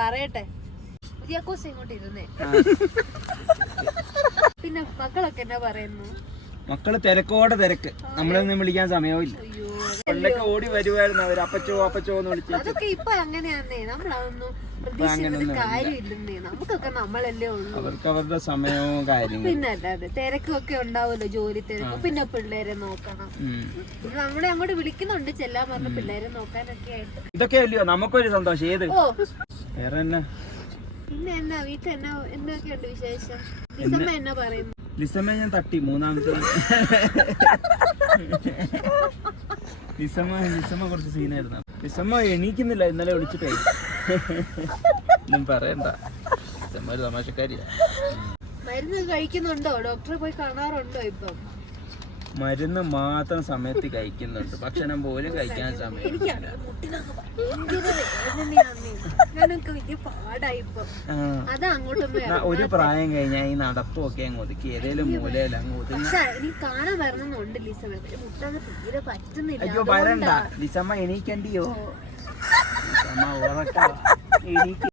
പറയട്ടെ ഇങ്ങോട്ട് ഇരുന്നേ. പിന്നെ മക്കളൊക്കെ എന്നാ പറയുന്നു? മക്കള് തിരക്കോടെ തിരക്ക്, നമ്മളൊന്നും വിളിക്കാൻ സമയവും പണ്ടൊക്കെ ഓടി വരുവായിരുന്നു അവര്, അപ്പച്ചോ അപ്പച്ചോ എന്ന് വിളിച്ചു. അതൊക്കെ ഇപ്പൊ അങ്ങനെയാന്നേ, നമ്മളതൊന്നും പ്രതീക്ഷിക്കുന്ന കാര്യമില്ലെന്നേ. നമുക്കൊക്കെ നമ്മളല്ലേ ഉള്ളൂ, അവർക്ക് അവരുടെ സമയവും കാര്യങ്ങളും. പിന്നെ അല്ലാതെ തിരക്കൊക്കെ ഉണ്ടാവുമല്ലോ, ജോലി തിരക്ക്, പിന്നെ പിള്ളേരെ നോക്കണം. നമ്മളെ അങ്ങോട്ട് വിളിക്കുന്നുണ്ട് ചെല്ലാൻ പറഞ്ഞ പിള്ളേരെ നോക്കാനൊക്കെ ആയിട്ട്. ഇതൊക്കെ അല്ലയോ നമുക്കൊരു സന്തോഷം. ഏത് വേറെ എന്നാ പിന്നെ എന്നാ വീട്ടിൽ എന്തൊക്കെയുണ്ട് വിശേഷം? ലിസമ്മ എന്നാ പറയുന്നു? ലിസമ്മ ഞാൻ തട്ടി മൂന്നാമത്തെ. ലിസമ്മ കുറച്ച് സീനായിരുന്നു. ലിസമ്മ എണീക്കുന്നില്ല, ഇന്നലെ വിളിച്ചിട്ടേ. ഒന്നും പറയണ്ട, ലിസമ്മ ഒരു തമാശക്കാരിയാ. മരുന്ന് കഴിക്കുന്നുണ്ടോ? ഡോക്ടറെ പോയി കാണാറുണ്ടോ? ഇപ്പം മരുന്ന് മാത്രം സമയത്ത് കഴിക്കുന്നുണ്ട്, ഭക്ഷണം പോലും കഴിക്കാൻ സമയം. ഒരു പ്രായം കഴിഞ്ഞാൽ ഈ നടപ്പും ഒക്കെ അങ്ങ് ഒതുക്കി ഏതേലും മൂലയിൽ അങ്ങ് ഒതുങ്ങി. അയ്യോ വരണ്ട, ലിസമ്മ എണീക്കണ്ടിയോ? ലിസമ്മ ഉറക്ക എണീക്ക.